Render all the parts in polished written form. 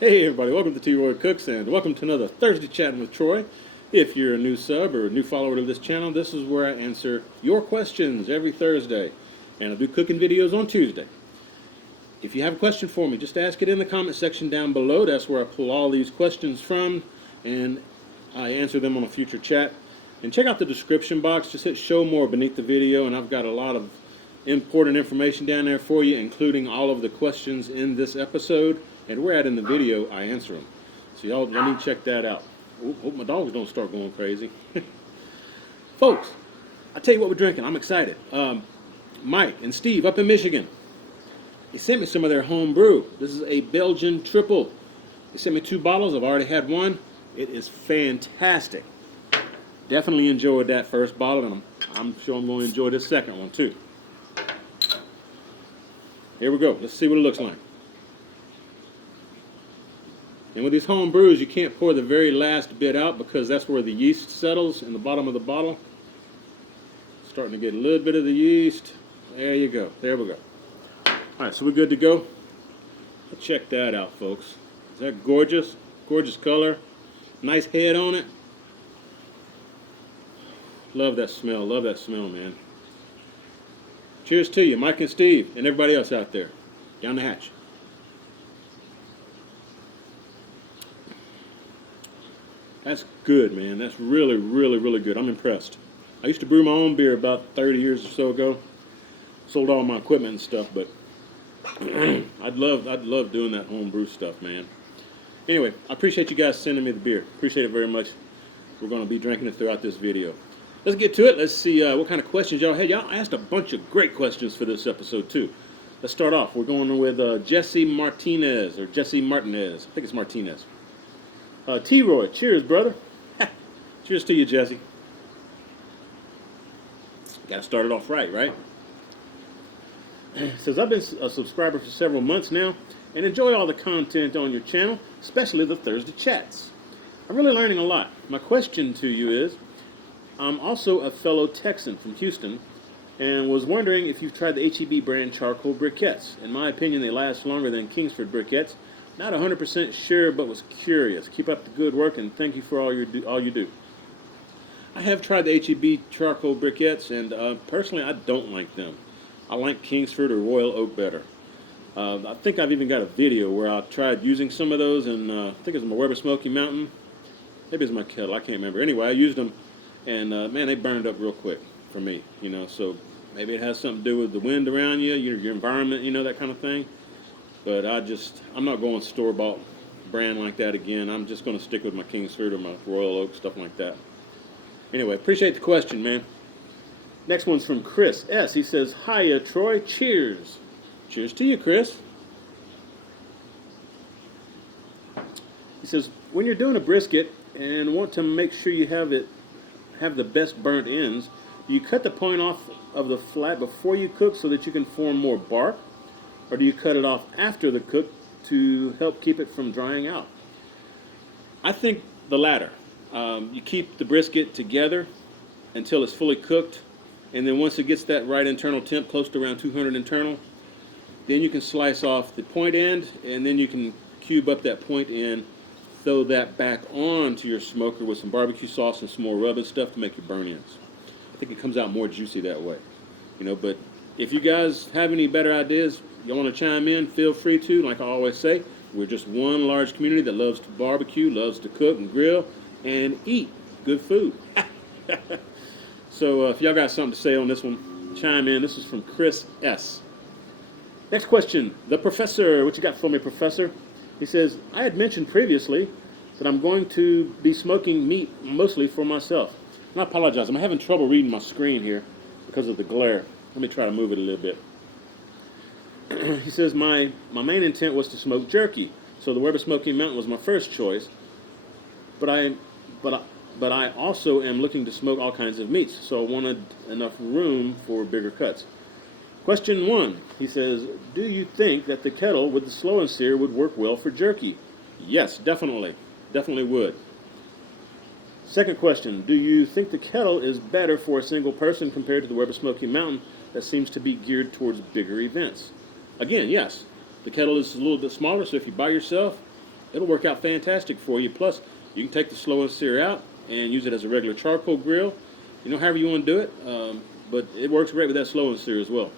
Hey everybody, welcome to Troy Cooks and welcome to another Thursday Chatting with Troy. If you're a new sub or a new follower to this channel, this is where I answer your questions every Thursday. And I do cooking videos on Tuesday. If you have a question for me, just ask it in the comment section down below. That's where I pull all these questions from and I answer them on a future chat. And check out the description box, just hit show more beneath the video and I've got a lot of important information down there for you, including all of the questions in this episode. And where at in the video, I answer them. So y'all need to check that out. Hope my dogs don't start going crazy. Folks, I'll tell you what we're drinking. I'm excited. Mike and Steve up in Michigan, they sent me some of their home brew. This is a Belgian triple. They sent me 2 bottles. I've already had one. It is fantastic. Definitely enjoyed that first bottle, and I'm sure I'm going to enjoy this second one too. Here we go. Let's see what it looks like. And with these home brews, you can't pour the very last bit out because that's where the yeast settles in the bottom of the bottle. Starting to get a little bit of the yeast. There you go. There we go. All right, so we're good to go. Check that out, folks. Is that gorgeous? Gorgeous color. Nice head on it. Love that smell. Love that smell, man. Cheers to you, Mike and Steve, and everybody else out there. Down the hatch. That's good, man. That's really, really, really good. I'm impressed. I used to brew my own beer about 30 years or so ago. Sold all my equipment and stuff, but I'd love doing that home brew stuff, man. Anyway, I appreciate you guys sending me the beer. Appreciate it very much. We're going to be drinking it throughout this video. Let's get to it. Let's see what kind of questions y'all had. Y'all asked a bunch of great questions for this episode, too. Let's start off. We're going with Jesse Martinez, or Jesse Martinez. I think it's Martinez. T-Roy, cheers, brother. Cheers to you, Jesse. Got to start it off right? Says, I've been a subscriber for several months now and enjoy all the content on your channel, especially the Thursday chats. I'm really learning a lot. My question to you is, I'm also a fellow Texan from Houston and was wondering if you've tried the H-E-B brand charcoal briquettes. In my opinion, they last longer than Kingsford briquettes. Not 100% sure, but was curious. Keep up the good work, and thank you for all you do. I have tried the H-E-B charcoal briquettes, and personally, I don't like them. I like Kingsford or Royal Oak better. I think I've even got a video where I tried using some of those, and I think it was my Weber Smoky Mountain. Maybe it's my Kettle. I can't remember. Anyway, I used them, and man, they burned up real quick for me. So maybe it has something to do with the wind around you, your environment, that kind of thing. But I'm not going store-bought brand like that again. I'm just going to stick with my Kingsford or my Royal Oak, stuff like that. Anyway, appreciate the question, man. Next one's from Chris S. He says, hiya, Troy. Cheers. Cheers to you, Chris. He says, when you're doing a brisket and want to make sure you have the best burnt ends, do you cut the point off of the flat before you cook so that you can form more bark? Or do you cut it off after the cook to help keep it from drying out? I think the latter. You keep the brisket together until it's fully cooked, and then once it gets that right internal temp, close to around 200 internal, then you can slice off the point end, and then you can cube up that point end, throw that back onto your smoker with some barbecue sauce and some more rub and stuff to make your burn ends. I think it comes out more juicy that way. But if you guys have any better ideas, you want to chime in, feel free to. Like I always say, we're just one large community that loves to barbecue, loves to cook and grill, and eat good food. So if y'all got something to say on this one, chime in. This is from Chris S. Next question. The Professor. What you got for me, Professor? He says, I had mentioned previously that I'm going to be smoking meat mostly for myself. And I apologize. I'm having trouble reading my screen here because of the glare. Let me try to move it a little bit. He says, my main intent was to smoke jerky, so the Weber Smoky Mountain was my first choice, but I also am looking to smoke all kinds of meats, so I wanted enough room for bigger cuts. Question 1, he says, do you think that the kettle with the slow and sear would work well for jerky? Yes, definitely. Definitely would. Second question, do you think the kettle is better for a single person compared to the Weber Smoky Mountain that seems to be geared towards bigger events? Again, yes. The kettle is a little bit smaller, so if you're by yourself, it'll work out fantastic for you. Plus, you can take the slow and sear out and use it as a regular charcoal grill. You know, however you want to do it, but it works great with that slow and sear as well.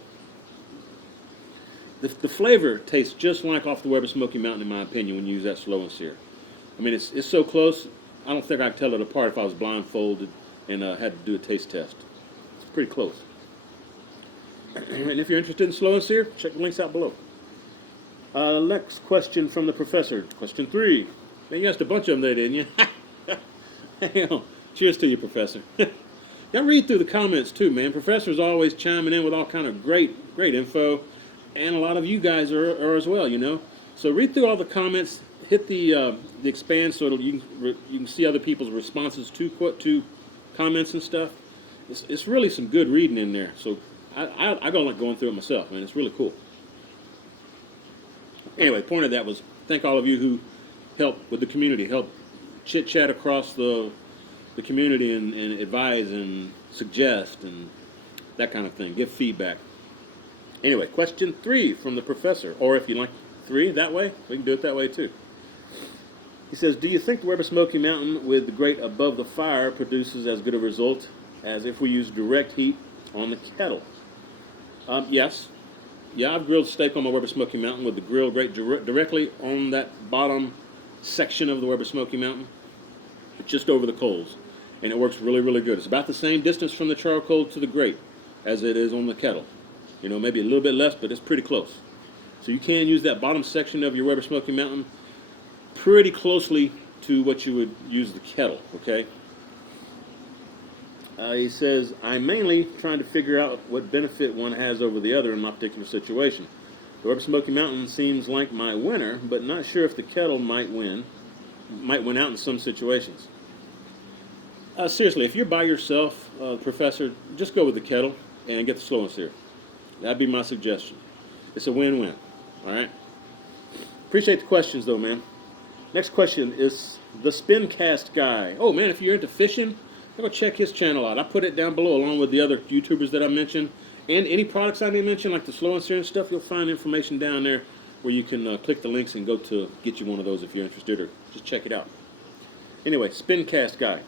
The flavor tastes just like off the Weber Smoky Mountain, in my opinion, when you use that slow and sear. I mean, it's so close, I don't think I could tell it apart if I was blindfolded and had to do a taste test. It's pretty close. And if you're interested in slow and sear, check the links out below. Next question from the professor. Question 3. Man, you asked a bunch of them there, didn't you? Hey, cheers to you, Professor. Y'all read through the comments too, man. Professor's always chiming in with all kind of great info, and a lot of you guys are as well, you know. So read through all the comments, hit the expand so you can see other people's responses to comments and stuff. It's really some good reading in there. So I go like going through it myself, man. It's really cool. Anyway, the point of that was thank all of you who help with the community, help chit chat across the community and advise and suggest and that kind of thing. Give feedback. Anyway, question 3 from the professor, or if you like 3 that way, we can do it that way too. He says, do you think the Weber Smoky Mountain with the grate above the fire produces as good a result as if we use direct heat on the kettle? Yes. Yeah, I've grilled steak on my Weber Smoky Mountain with the grill grate directly on that bottom section of the Weber Smoky Mountain, just over the coals, and it works really, really good. It's about the same distance from the charcoal to the grate as it is on the kettle. You know, maybe a little bit less, but it's pretty close. So you can use that bottom section of your Weber Smoky Mountain pretty closely to what you would use the kettle, okay? He says, I'm mainly trying to figure out what benefit one has over the other in my particular situation. The Weber Smoky Mountain seems like my winner, but not sure if the kettle might win out in some situations. Seriously, if you're by yourself, Professor, just go with the kettle and get the slow and sear. That'd be my suggestion. It's a win-win, all right? Appreciate the questions, though, man. Next question is the Spin Cast guy. Oh, man, if you're into fishing, go check his channel out. I put it down below along with the other YouTubers that I mentioned. And any products I may mention, like the slow and sear and stuff, you'll find information down there where you can click the links and go to get you one of those if you're interested, or just check it out. Anyway, Spin Cast guy.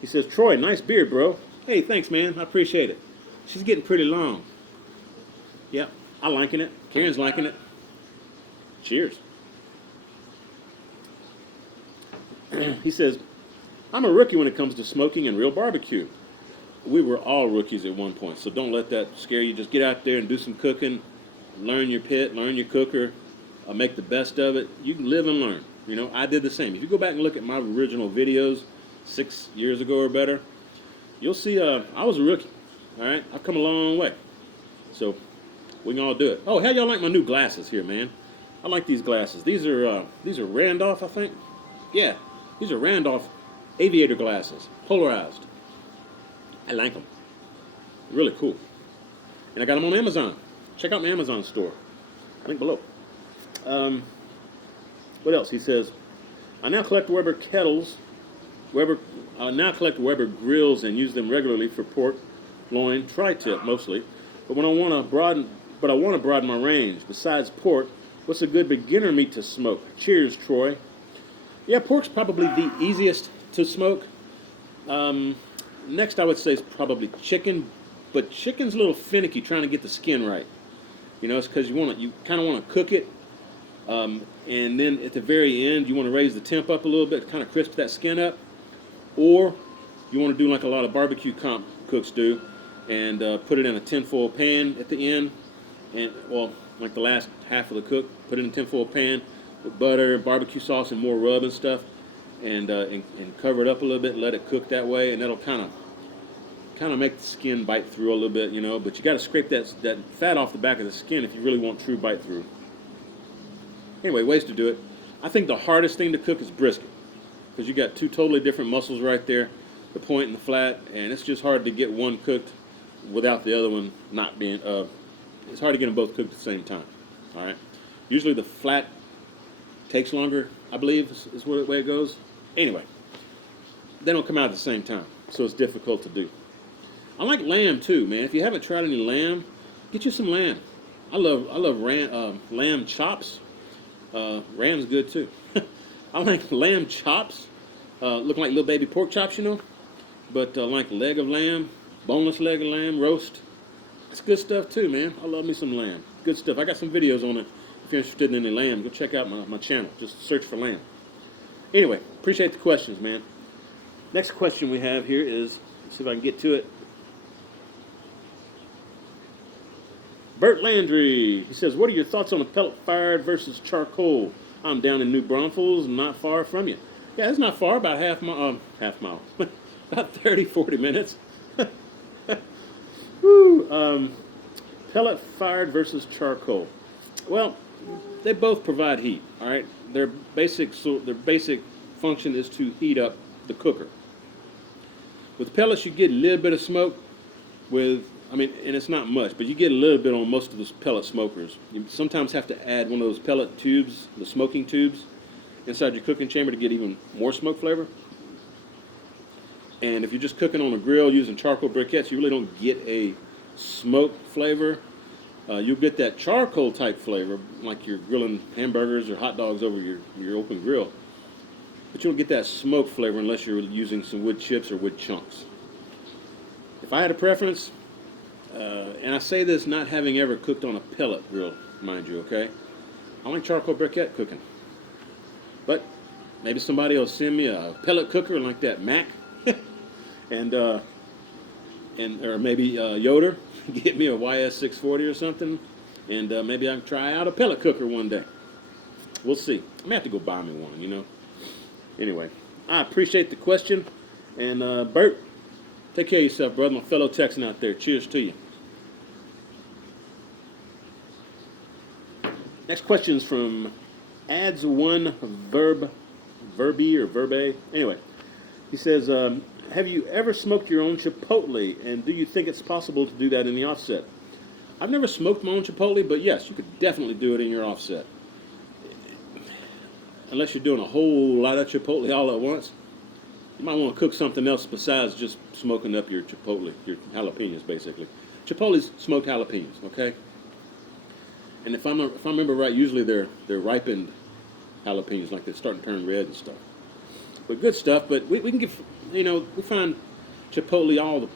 He says, Troy, nice beard, bro. Hey, thanks, man. I appreciate it. She's getting pretty long. Yeah, I'm liking it. Karen's liking it. Cheers. He says, I'm a rookie when it comes to smoking and real barbecue. We were all rookies at one point, so don't let that scare you. Just get out there and do some cooking. Learn your pit, learn your cooker, make the best of it. You can live and learn. You know, I did the same. If you go back and look at my original videos 6 years ago or better, you'll see I was a rookie. All right, I've come a long way. So we can all do it. Oh, how y'all like my new glasses here, man? I like these glasses. These are Randolph, I think. Yeah, these are Randolph aviator glasses, polarized. I like them. Really cool. And I got them on Amazon. Check out my Amazon store. Link below. What else? He says, I now collect Weber kettles. I now collect Weber grills and use them regularly for pork, loin, tri-tip mostly. But I want to broaden my range. Besides pork, what's a good beginner meat to smoke? Cheers, Troy. Yeah, pork's probably the easiest to smoke. Next, I would say is probably chicken, but chicken's a little finicky trying to get the skin right. You know, it's because you kind of want to cook it, and then at the very end, you want to raise the temp up a little bit to kind of crisp that skin up, or you want to do like a lot of barbecue cooks do, and put it in a tinfoil pan at the end, and well, like the last half of the cook, put it in a tinfoil pan with butter, barbecue sauce, and more rub and stuff. And cover it up a little bit, let it cook that way, and that'll kind of make the skin bite through a little bit, you know. But you got to scrape that fat off the back of the skin if you really want true bite through. Anyway, ways to do it. I think the hardest thing to cook is brisket, because you got two totally different muscles right there, the point and the flat, and it's just hard to get one cooked without the other one not being. It's hard to get them both cooked at the same time. All right. Usually the flat takes longer, I believe, is the way it goes. Anyway, they don't come out at the same time, so it's difficult to do. I like lamb too, man. If you haven't tried any lamb, get you some lamb. I love lamb chops. Ram's good too. I like lamb chops, looking like little baby pork chops, you know. But like leg of lamb, boneless leg of lamb, roast. That's good stuff too, man. I love me some lamb. Good stuff. I got some videos on it. If you're interested in any lamb, go check out my channel. Just search for lamb. Anyway, appreciate the questions, man. Next question we have here is, let's see if I can get to it. Bert Landry, he says, what are your thoughts on a pellet fired versus charcoal? I'm down in New Braunfels, not far from you. Yeah, it's not far, about half mile, about 30, 40 minutes. Woo, pellet fired versus charcoal. Well, they both provide heat, all right? Their basic function is to heat up the cooker. With pellets, you get a little bit of smoke and it's not much, but you get a little bit on most of those pellet smokers. You sometimes have to add one of those pellet tubes, the smoking tubes, inside your cooking chamber to get even more smoke flavor. And if you're just cooking on a grill using charcoal briquettes, you really don't get a smoke flavor. You'll get that charcoal type flavor, like you're grilling hamburgers or hot dogs over your open grill. But you don't get that smoke flavor unless you're using some wood chips or wood chunks. If I had a preference, and I say this not having ever cooked on a pellet grill, mind you, okay? I like charcoal briquette cooking. But maybe somebody will send me a pellet cooker like that Mac, or maybe Yoder, get me a YS640 or something, and maybe I can try out a pellet cooker one day. We'll see. I may have to go buy me one, you know. Anyway, I appreciate the question, and Bert, take care of yourself, brother, my fellow Texan out there. Cheers to you. Next question is from adds one verbe. Anyway, he says, have you ever smoked your own chipotle, and do you think it's possible to do that in the offset? I've never smoked my own chipotle, but yes, you could definitely do it in your offset. Unless you're doing a whole lot of chipotle all at once, you might want to cook something else besides just smoking up your chipotle, your jalapenos, basically. Chipotle's smoked jalapenos, okay? And if I remember right, usually they're ripened jalapenos, like they're starting to turn red and stuff. But good stuff. But we can get, we find chipotle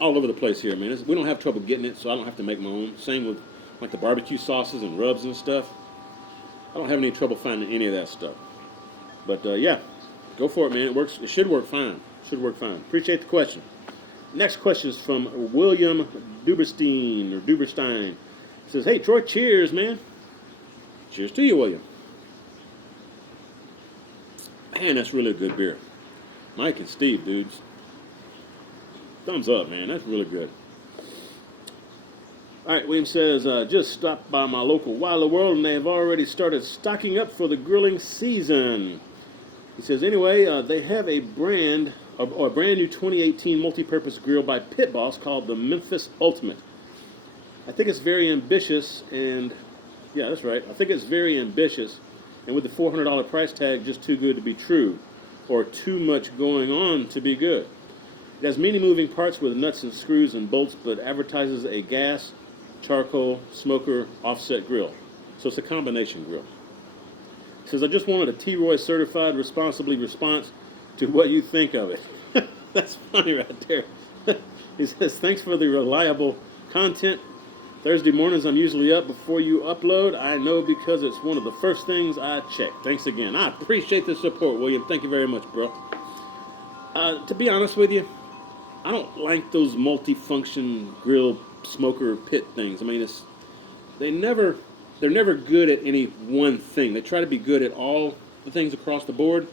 all over the place here, man. We don't have trouble getting it, so I don't have to make my own. Same with like the barbecue sauces and rubs and stuff. I don't have any trouble finding any of that stuff. But yeah, go for it, man. It works. It should work fine. Appreciate the question. Next question is from William Duberstein. He says, hey, Troy, cheers, man. Cheers to you, William. Man, that's really a good beer. Mike and Steve, dudes. Thumbs up, man. That's really good. All right, William says, just stopped by my local Wally World, and they have already started stocking up for the grilling season. He says, anyway, they have a brand new 2018 multi-purpose grill by PitBoss called the Memphis Ultimate. I think it's very ambitious, and yeah, that's right. I think it's very ambitious, and with the $400 price tag, just too good to be true, or too much going on to be good. It has many moving parts with nuts and screws and bolts, but advertises a gas, charcoal, smoker, offset grill. So it's a combination grill. It says, I just wanted a T-Roy certified responsibly response to what you think of it. That's funny right there. He says, thanks for the reliable content. Thursday mornings, I'm usually up before you upload. I know because it's one of the first things I check. Thanks again. I appreciate the support, William. Thank you very much, bro. To be honest with you, I don't like those multi-function grill smoker pit things. I mean, they're never good at any one thing. They try to be good at all the things across the board,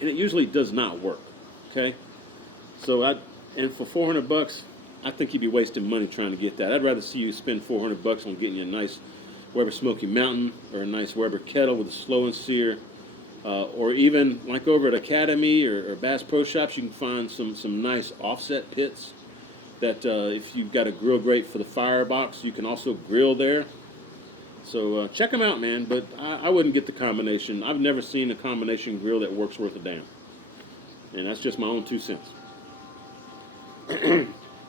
and it usually does not work. Okay, so and for $400, I think you'd be wasting money trying to get that. I'd rather see you spend $400 on getting you a nice Weber Smoky Mountain or a nice Weber Kettle with a slow and sear, or even like over at Academy or Bass Pro Shops, you can find some nice offset pits that if you've got a grill grate for the firebox, you can also grill there. So check them out, man. But I wouldn't get the combination. I've never seen a combination grill that works worth a damn. And that's just my own 2 cents.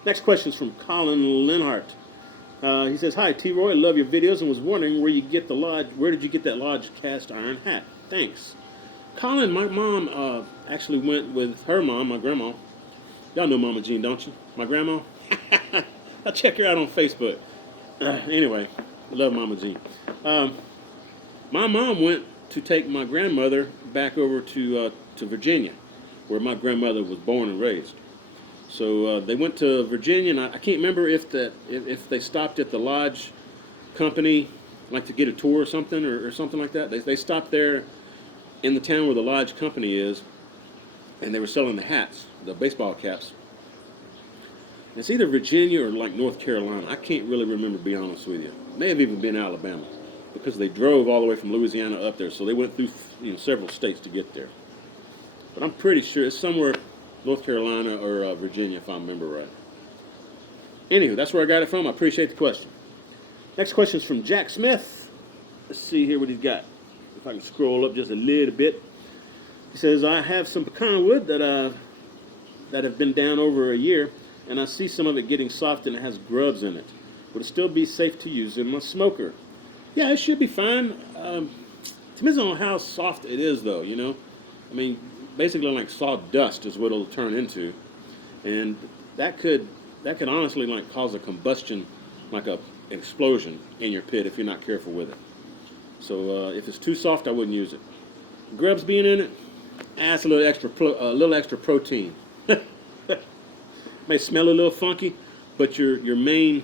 Next question is from Colin Linhart. He says, hi, T-Roy, love your videos and was wondering where did you get that large cast iron hat? Thanks. Colin, my mom actually went with her mom, my grandma. Y'all know Mama Jean, don't you? My grandma. I'll check her out on Facebook. Anyway, I love Mama Jean. Um, my mom went to take my grandmother back over to Virginia, where my grandmother was born and raised. So they went to Virginia, and I can't remember if they stopped at the lodge company, like to get a tour or something, or something like that. They stopped there in the town where the lodge company is, and they were selling the hats, the baseball caps. It's either Virginia or like North Carolina. I can't really remember, to be honest with you. It may have even been Alabama, because they drove all the way from Louisiana up there, so they went through several states to get there. But I'm pretty sure it's somewhere North Carolina or Virginia, if I remember right. Anywho, that's where I got it from. I appreciate the question. Next question is from Jack Smith. Let's see here what he's got. If I can scroll up just a little bit. He says, I have some pecan wood that have been down over a year, and I see some of it getting soft and it has grubs in it. Would it still be safe to use in my smoker? Yeah, it should be fine. Depends on how soft it is, though, you know. I mean, basically like sawdust is what it'll turn into, and that could honestly like cause a combustion, like an explosion in your pit if you're not careful with it. So if it's too soft, I wouldn't use it. Grubs being in it adds a little extra protein. May smell a little funky, but your main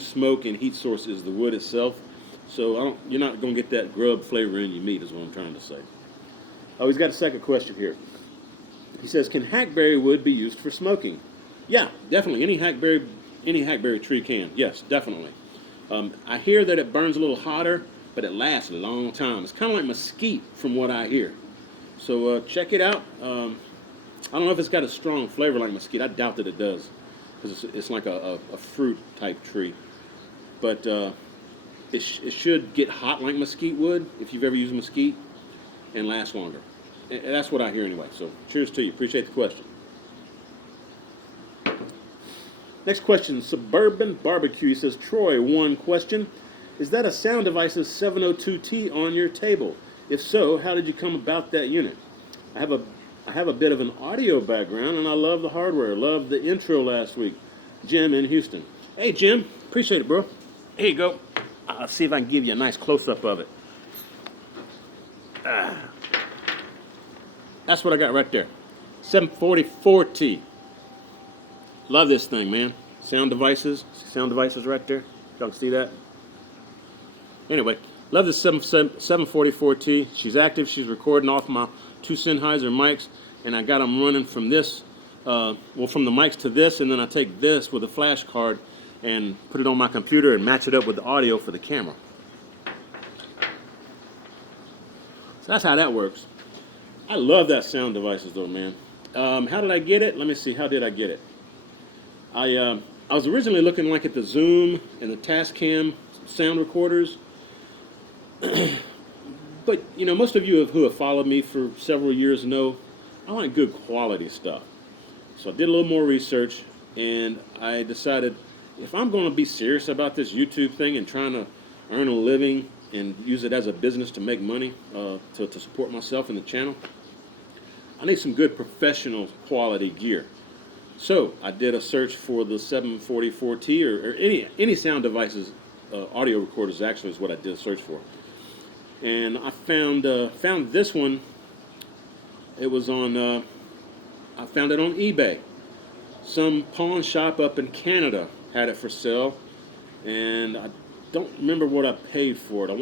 smoke and heat source is the wood itself. So you're not gonna get that grub flavor in your meat, is what I'm trying to say. Oh, he's got a second question here. He says, can hackberry wood be used for smoking? Yeah, definitely. Any hackberry tree can. Yes, definitely. I hear that it burns a little hotter, but it lasts a long time. It's kind of like mesquite from what I hear. So check it out. I don't know if it's got a strong flavor like mesquite. I doubt that it does, because it's like a fruit type tree. But it should get hot like mesquite would, if you've ever used mesquite, and last longer. And that's what I hear anyway. So cheers to you. Appreciate the question. Next question, Suburban Barbecue. He says, Troy, one question. Is that a Sound Devices 702T on your table? If so, how did you come about that unit? I have a bit of an audio background, and I love the hardware. Love the intro last week. Jim in Houston. Hey, Jim. Appreciate it, bro. Here you go. I'll see if I can give you a nice close-up of it. That's what I got right there. 744T. Love this thing, man. Sound devices right there. Y'all can see that? Anyway, love this 744T. She's active. She's recording off my two Sennheiser mics, and I got them running from this, from the mics to this, and then I take this with a flash card and put it on my computer and match it up with the audio for the camera. So that's how that works. I love that Sound Devices though, man. How did I get it? Let me see. How did I get it? I was originally looking like at the Zoom and the Tascam sound recorders, but most of you who have followed me for several years know I like good quality stuff. So I did a little more research, and I decided if I'm going to be serious about this YouTube thing and trying to earn a living and use it as a business to make money to support myself and the channel, I need some good professional quality gear. So I did a search for the 744T or any Sound Devices audio recorders actually is what I did a search for. And I found this one. It was on, I found it on eBay. Some pawn shop up in Canada had it for sale, and I don't remember what I paid for it. I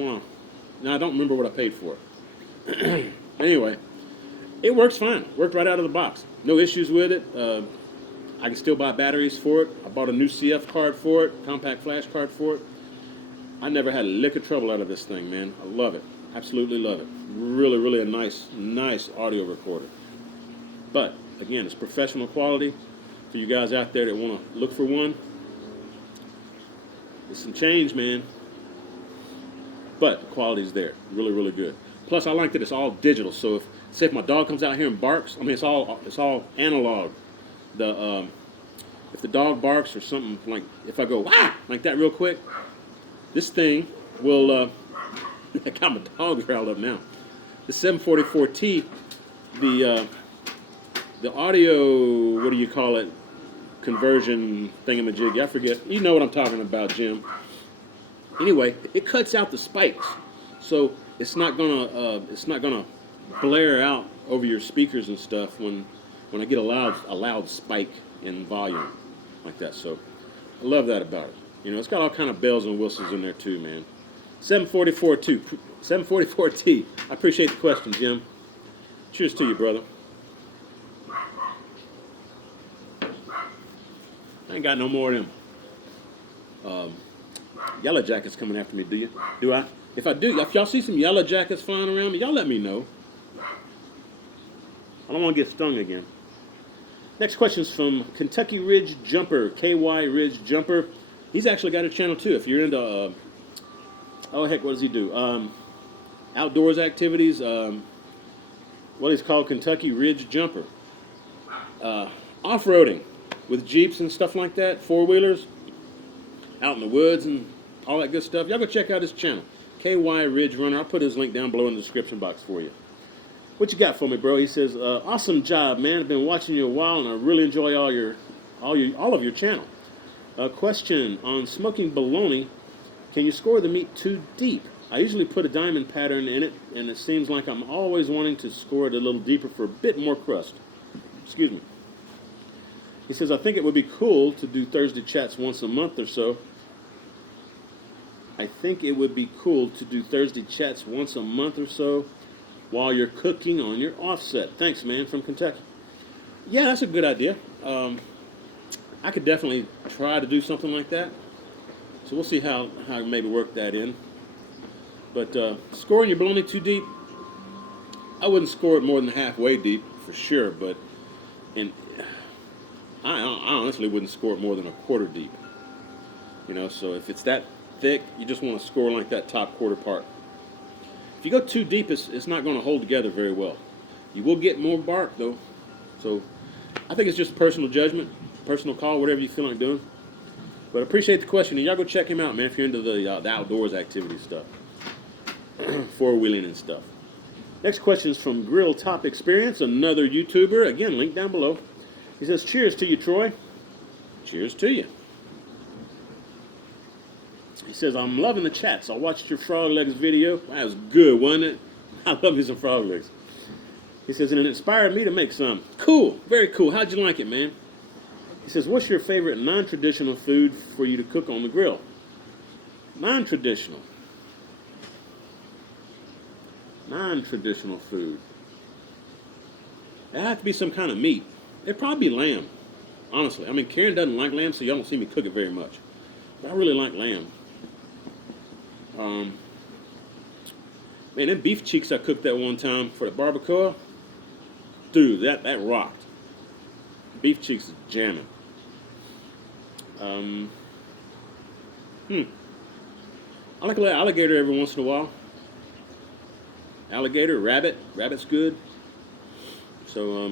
don't remember what I paid for it. Anyway, it works fine. Worked right out of the box. No issues with it. I can still buy batteries for it. I bought a new CF card for it, compact flash card for it. I never had a lick of trouble out of this thing, man. I love it. Absolutely love it. Really, really a nice audio recorder. But, again, it's professional quality. For you guys out there that want to look for one, it's some change, man. But the quality's there. Really, really good. Plus, I like that it's all digital. So if my dog comes out here and barks, it's all analog. If the dog barks or something, like if I go wah like that real quick, this thing will I got my dog riled up now. the 744T, the audio, what do you call it, conversion thingamajig, I forget. You know what I'm talking about, Jim. Anyway, it cuts out the spikes, so it's not gonna blare out over your speakers and stuff when I get a loud spike in volume like that. So I love that about it. You know, it's got all kind of bells and whistles in there too, man. 744T. I appreciate the question, Jim. Cheers to you, brother. I ain't got no more of them yellow jackets coming after me, do you? Do I? If I do, if y'all see some yellow jackets flying around me, y'all let me know. I don't want to get stung again. Next question is from Kentucky Ridge Jumper, KY Ridge Jumper. He's actually got a channel too. If you're into, oh heck, what does he do? Outdoors activities. What he's called Kentucky Ridge Jumper. Off-roading with Jeeps and stuff like that, four-wheelers, out in the woods and all that good stuff. Y'all go check out his channel, KY Ridge Runner. I'll put his link down below in the description box for you. What you got for me, bro? He says, awesome job, man. I've been watching you a while, and I really enjoy all of your channel. Question on smoking bologna. Can you score the meat too deep? I usually put a diamond pattern in it, and it seems like I'm always wanting to score it a little deeper for a bit more crust. Excuse me. He says, I think it would be cool to do Thursday chats once a month or so. I think it would be cool to do Thursday chats once a month or so while you're cooking on your offset. Thanks, man, from Kentucky. Yeah, that's a good idea. I could definitely try to do something like that. So we'll see how I maybe work that in. But scoring your bologna too deep, I wouldn't score it more than halfway deep for sure. But I honestly wouldn't score it more than a quarter deep. You know, so if it's that thick, you just want to score like that top quarter part. If you go too deep, it's not going to hold together very well. You will get more bark though. So I think it's just personal judgment, personal call, whatever you feel like doing. But I appreciate the question, and y'all go check him out, man, if you're into the outdoors activity stuff, four-wheeling and stuff. Next question is from Grill Top Experience, another YouTuber. Again, link down below. He says, cheers to you, Troy. Cheers to you. He says, I'm loving the chats. I watched your frog legs video. That was good, wasn't it? I love me some frog legs. He says, and it inspired me to make some. Cool. Very cool. How'd you like it, man? He says, what's your favorite non-traditional food for you to cook on the grill? Non-traditional. Non-traditional food. It has to be some kind of meat. It'd probably be lamb, honestly. I mean, Karen doesn't like lamb, so y'all don't see me cook it very much. But I really like lamb. Man, them beef cheeks I cooked that one time for the barbacoa, dude, that rocked. Beef cheeks is jamming. I like a little alligator every once in a while. Alligator, rabbit. Rabbit's good. So,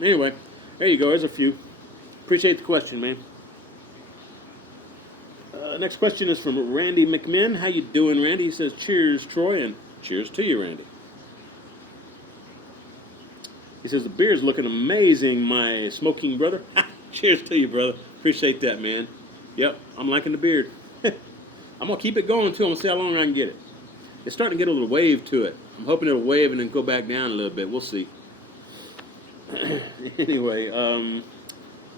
anyway, there you go. There's a few. Appreciate the question, man. Next question is from Randy McMinn. How you doing, Randy? He says, cheers, Troy, and cheers to you, Randy. He says, the beer's looking amazing, my smoking brother. Cheers to you, brother. Appreciate that, man. Yep, I'm liking the beard. I'm going to keep it going, too. I'm going to see how long I can get it. It's starting to get a little wave to it. I'm hoping it'll wave and then go back down a little bit. We'll see. Anyway,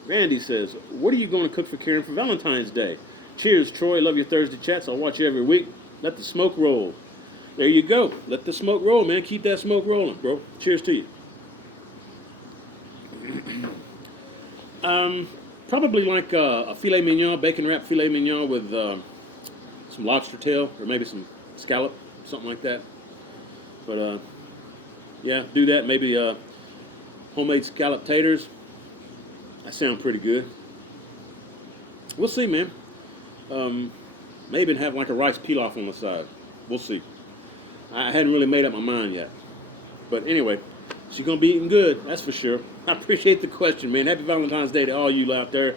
Randy says, what are you going to cook for Karen for Valentine's Day? Cheers, Troy. Love your Thursday chats. I'll watch you every week. Let the smoke roll. There you go. Let the smoke roll, man. Keep that smoke rolling, bro. Cheers to you. Probably like a filet mignon, bacon wrapped filet mignon with some lobster tail or maybe some scallop, something like that. But yeah, do that. Maybe homemade scallop taters. That sounds pretty good. We'll see, man. Maybe have like a rice pilaf on the side. We'll see. I hadn't really made up my mind yet. But anyway, she's going to be eating good, that's for sure. I appreciate the question, man. Happy Valentine's Day to all you out there.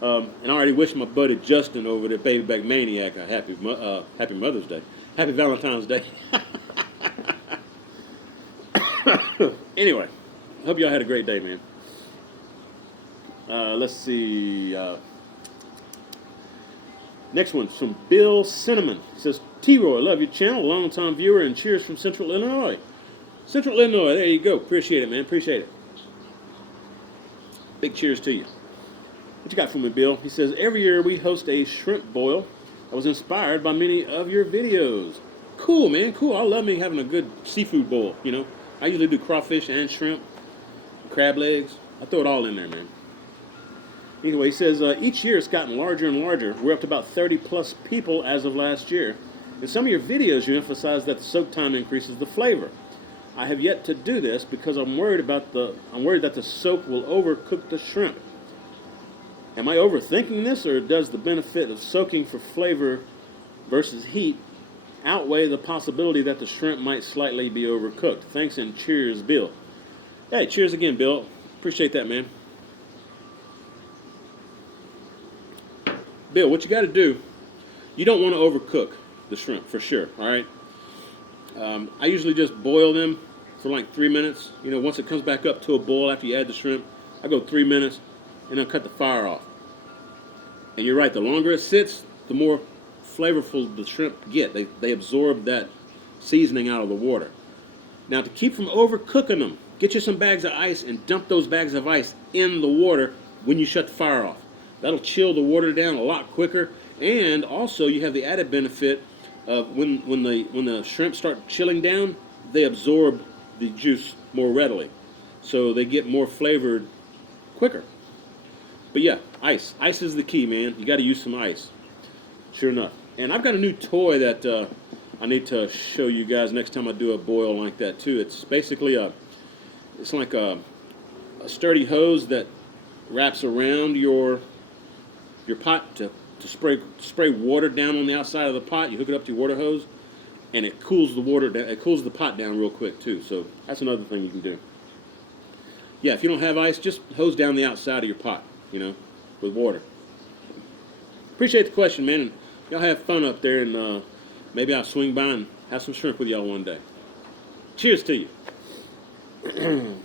And I already wish my buddy Justin over there, Baby Back Maniac, a happy Mother's Day. Happy Valentine's Day. Anyway, hope y'all had a great day, man. Let's see. Next one's from Bill Cinnamon. He says, T-Roy, love your channel, long-time viewer, and cheers from Central Illinois. Central Illinois, there you go. Appreciate it, man. Appreciate it. Big cheers to you. What you got for me, Bill? He says, every year we host a shrimp boil. I was inspired by many of your videos. Cool, man. Cool. I love me having a good seafood boil, you know. I usually do crawfish and shrimp, crab legs. I throw it all in there, man. Anyway, he says, each year it's gotten larger and larger. We're up to about 30 plus people as of last year. In some of your videos, you emphasize that the soak time increases the flavor. I have yet to do this because I'm worried that the soak will overcook the shrimp. Am I overthinking this, or does the benefit of soaking for flavor versus heat outweigh the possibility that the shrimp might slightly be overcooked? Thanks and cheers, Bill. Hey, cheers again, Bill. Appreciate that, man. Bill, what you got to do, you don't want to overcook the shrimp for sure, all right? I usually just boil them for like 3 minutes. You know, once it comes back up to a boil after you add the shrimp, I go 3 minutes and then cut the fire off. And you're right, the longer it sits, the more flavorful the shrimp get. They absorb that seasoning out of the water. Now, to keep from overcooking them, get you some bags of ice and dump those bags of ice in the water when you shut the fire off. That'll chill the water down a lot quicker, and also you have the added benefit of when the shrimp start chilling down, they absorb the juice more readily, so they get more flavored quicker. But yeah, ice is the key, man. You got to use some ice. Sure enough. And I've got a new toy that I need to show you guys next time I do a boil like that too. It's basically it's like a sturdy hose that wraps around your pot to spray water down on the outside of the pot. You hook it up to your water hose, and it cools the water down. It cools the pot down real quick too. So that's another thing you can do. Yeah, if you don't have ice, just hose down the outside of your pot, you know, with water. Appreciate the question, man. And y'all have fun up there, and maybe I'll swing by and have some shrimp with y'all one day. Cheers to you.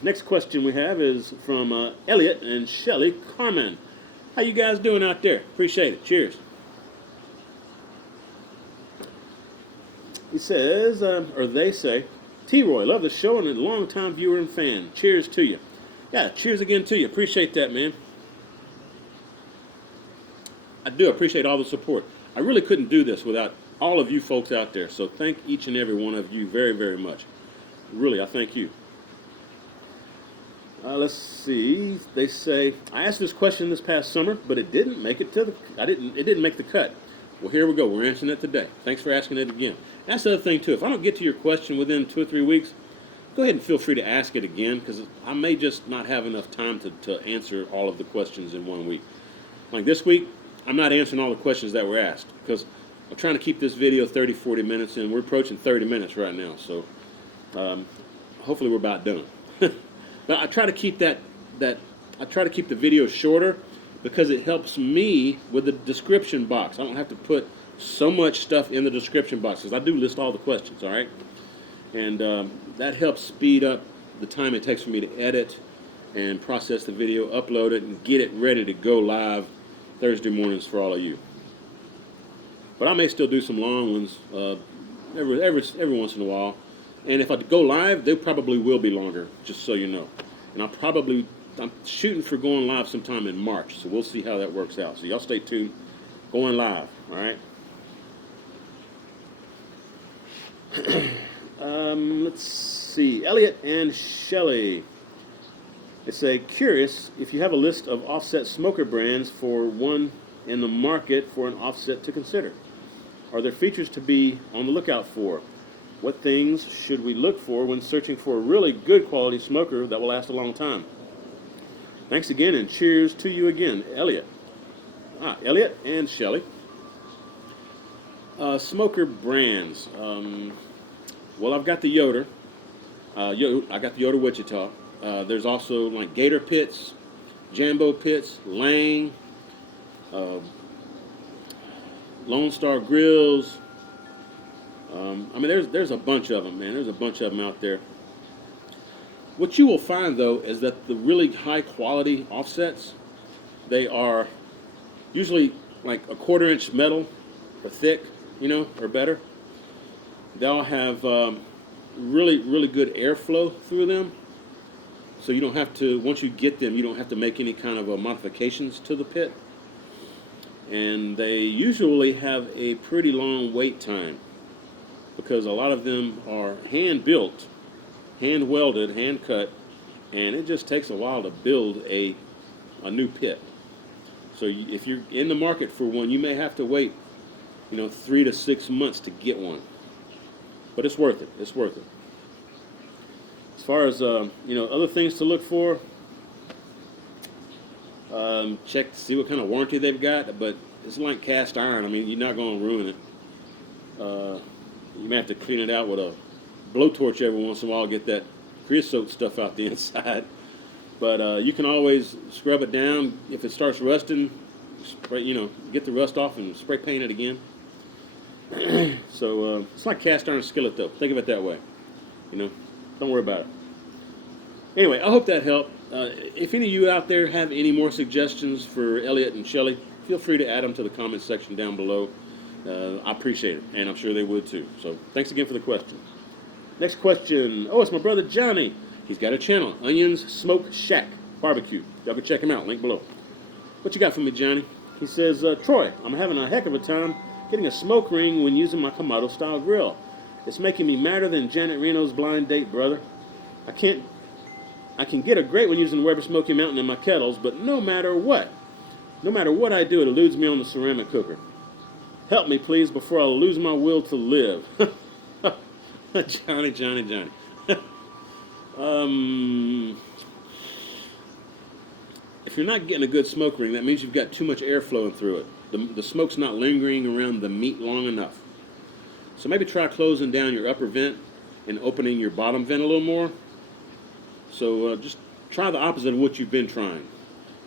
Next question we have is from Elliot and Shelly Carmen. How you guys doing out there? Appreciate it. Cheers. He says, or they say, T-Roy, love the show and a long-time viewer and fan. Cheers to you. Yeah, cheers again to you. Appreciate that, man. I do appreciate all the support. I really couldn't do this without all of you folks out there. So thank each and every one of you very, very much. Really, I thank you. Let's see. They say, I asked this question this past summer, but it didn't make it to it didn't make the cut. Well, here we go. We're answering it today. Thanks for asking it again. That's the other thing too. If I don't get to your question within 2 or 3 weeks, go ahead and feel free to ask it again, because I may just not have enough time to answer all of the questions in 1 week. Like this week, I'm not answering all the questions that were asked because I'm trying to keep this video 30, 40 minutes, and we're approaching 30 minutes right now. So hopefully we're about done. But I try to keep I try to keep the video shorter because it helps me with the description box. I don't have to put so much stuff in the description box because I do list all the questions, all right? And that helps speed up the time it takes for me to edit and process the video, upload it, and get it ready to go live Thursday mornings for all of you. But I may still do some long ones every once in a while. And if I go live, they probably will be longer, just so you know. And I'm shooting for going live sometime in March, so we'll see how that works out. So y'all stay tuned. Going live, all right? Let's see. Elliot and Shelley. They say, curious if you have a list of offset smoker brands for one in the market for an offset to consider. Are there features to be on the lookout for? What things should we look for when searching for a really good quality smoker that will last a long time? Thanks again, and cheers to you again, Elliot. Elliot and Shelley. Smoker brands. Well, I've got the Yoder. I got the Yoder Wichita. There's also like Gator Pits, Jambo Pits, Lang, Lone Star Grills. I mean, there's a bunch of them, man. There's a bunch of them out there. What you will find though is that the really high quality offsets, they are usually like a 1/4 inch metal or thick, or better. They'll have really good airflow through them. So you don't have to, once you get them, you don't have to make any kind of modifications to the pit. And they usually have a pretty long wait time because a lot of them are hand built, hand welded, hand cut, and it just takes a while to build a new pit. So if you're in the market for one, you may have to wait, 3 to 6 months to get one. But it's worth it. It's worth it. As far as other things to look for, check to see what kind of warranty they've got. But it's like cast iron. I mean, you're not going to ruin it. You may have to clean it out with a blowtorch every once in a while, get that creosote stuff out the inside. But you can always scrub it down. If it starts rusting, spray, get the rust off and spray paint it again. So it's like cast iron skillet, though. Think of it that way. Don't worry about it. Anyway, I hope that helped. If any of you out there have any more suggestions for Elliot and Shelly, feel free to add them to the comment section down below. I appreciate it, and I'm sure they would too. So thanks again for the question. Next question. Oh, it's my brother Johnny. He's got a channel, Onions Smoke Shack Barbecue. Y'all go check him out. Link below. What you got for me, Johnny? He says, Troy, I'm having a heck of a time getting a smoke ring when using my Kamado style grill. It's making me madder than Janet Reno's blind date, brother. I can get a great one using the Weber Smoky Mountain in my kettles, but no matter what I do, it eludes me on the ceramic cooker. Help me, please, before I lose my will to live. Johnny. If you're not getting a good smoke ring, that means you've got too much air flowing through it. The smoke's not lingering around the meat long enough. So maybe try closing down your upper vent and opening your bottom vent a little more. So just try the opposite of what you've been trying.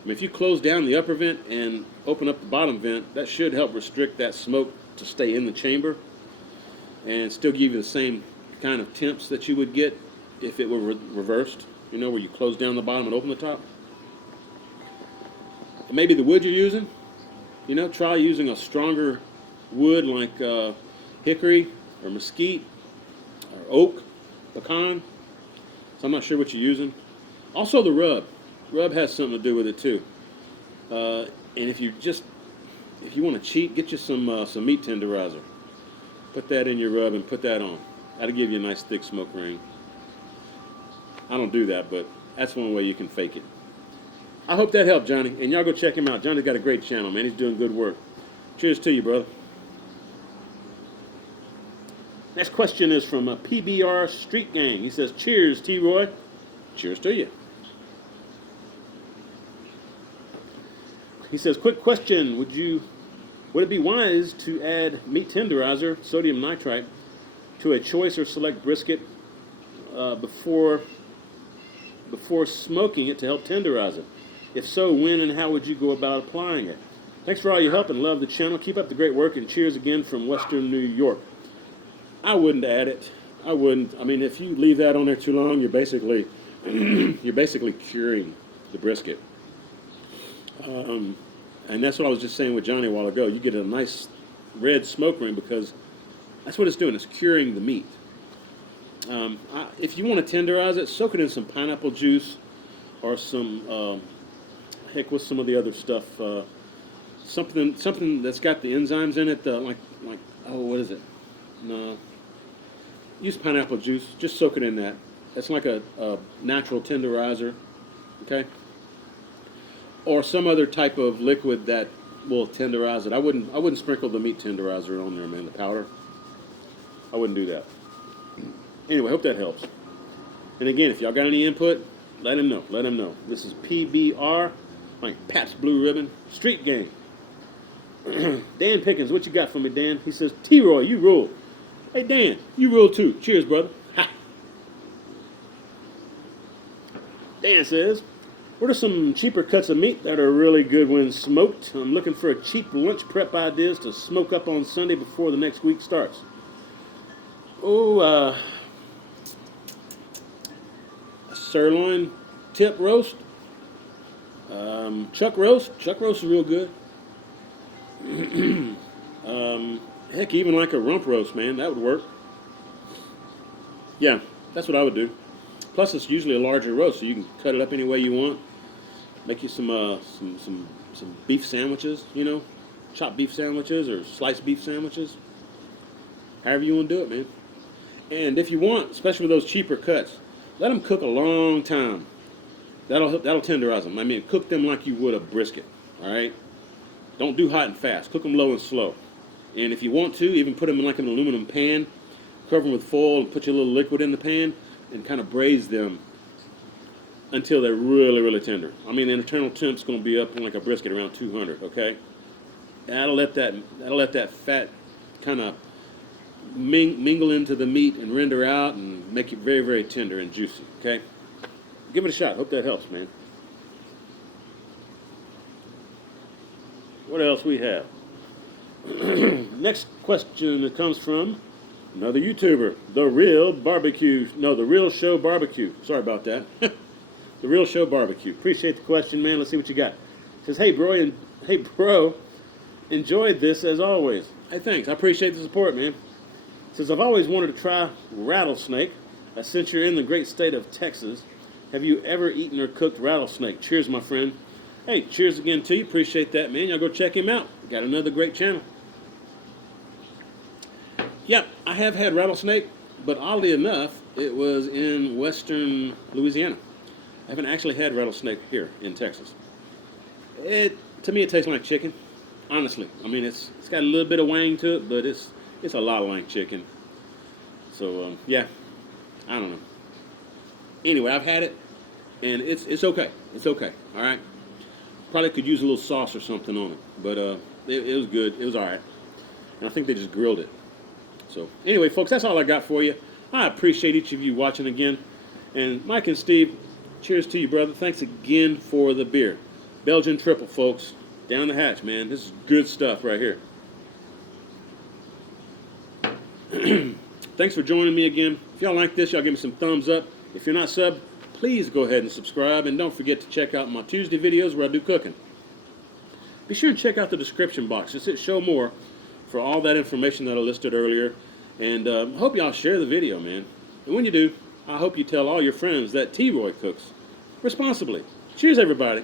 If you close down the upper vent and open up the bottom vent, that should help restrict that smoke to stay in the chamber and still give you the same kind of temps that you would get if it were reversed, where you close down the bottom and open the top. And maybe the wood you're using, try using a stronger wood like hickory or mesquite or oak, pecan. So I'm not sure what you're using. Also the rub. Rub has something to do with it too. And if you want to cheat, get you some meat tenderizer. Put that in your rub and put that on. That'll give you a nice thick smoke ring. I don't do that, but that's one way you can fake it. I hope that helped, Johnny. And y'all go check him out. Johnny's got a great channel, man. He's doing good work. Cheers to you, brother. Next question is from PBR Street Gang. He says, cheers, T-Roy. Cheers to you. He says, quick question. Would it be wise to add meat tenderizer, sodium nitrite, to a choice or select brisket before smoking it to help tenderize it? If so, when and how would you go about applying it? Thanks for all your help and love the channel. Keep up the great work, and cheers again from Western New York. I wouldn't add it. I wouldn't. I mean, if you leave that on there too long, you're basically curing the brisket. And that's what I was just saying with Johnny a while ago. You get a nice red smoke ring because that's what it's doing. It's curing the meat. If you want to tenderize it, soak it in some pineapple juice or some, with some of the other stuff. Something that's got the enzymes in it, what is it? No. Use pineapple juice. Just soak it in that. That's like a natural tenderizer. Okay? Or some other type of liquid that will tenderize it. I wouldn't sprinkle the meat tenderizer on there, man, the powder. I wouldn't do that. Anyway, hope that helps. And again, if y'all got any input, let him know. Let him know. This is PBR, like Pabst Blue Ribbon, Street Gang. Dan Pickens, what you got for me, Dan? He says, T-Roy, you rule. Hey, Dan, you rule too. Cheers, brother. Ha. Dan says, what are some cheaper cuts of meat that are really good when smoked? I'm looking for a cheap lunch prep ideas to smoke up on Sunday before the next week starts. sirloin tip roast, chuck roast. Chuck roast is real good. Heck, even like a rump roast, man, that would work. Yeah, that's what I would do. Plus, it's usually a larger roast, so you can cut it up any way you want. Make you some beef sandwiches, you know, chopped beef sandwiches or sliced beef sandwiches. However you want to do it, man. And if you want, especially with those cheaper cuts, let them cook a long time. That'll tenderize them. I mean, cook them like you would a brisket. All right. Don't do hot and fast. Cook them low and slow. And if you want to, even put them in like an aluminum pan, cover them with foil, and put your little liquid in the pan, and kind of braise them until they're really, really tender. I mean, the internal temp's going to be up in like a brisket around 200. Okay. That'll let that fat kind of mingle into the meat and render out and make it very, very tender and juicy. Okay. Give it a shot. Hope that helps, man. What else we have? Next question that comes from another YouTuber, The Real Show Barbecue. Sorry about that. The Real Show Barbecue. Appreciate the question, man. Let's see what you got. It says, hey bro, enjoyed this as always. Hey, thanks. I appreciate the support, man. It says, I've always wanted to try rattlesnake. Since you're in the great state of Texas, have you ever eaten or cooked rattlesnake? Cheers, my friend. Hey, cheers again to you. Appreciate that, man. Y'all go check him out. Got another great channel. Yep, I have had rattlesnake, but oddly enough, it was in western Louisiana. I haven't actually had rattlesnake here in Texas. To me, it tastes like chicken. Honestly, I mean, it's got a little bit of wang to it, but it's a lot like chicken. So yeah, I don't know. Anyway, I've had it, and it's okay. It's okay. All right. Probably could use a little sauce or something on it, but it was good. It was all right. And I think they just grilled it. So anyway, folks, that's all I got for you. I appreciate each of you watching again. And Mike and Steve, cheers to you, brother. Thanks again for the beer. Belgian triple, folks. Down the hatch, man. This is good stuff right here. Thanks for joining me again. If y'all like this, y'all give me some thumbs up. If you're not subbed, please go ahead and subscribe. And don't forget to check out my Tuesday videos where I do cooking. Be sure and check out the description box. Just hit show more for all that information that I listed earlier. And I hope y'all share the video, man. And when you do, I hope you tell all your friends that T-Roy cooks responsibly. Cheers, everybody.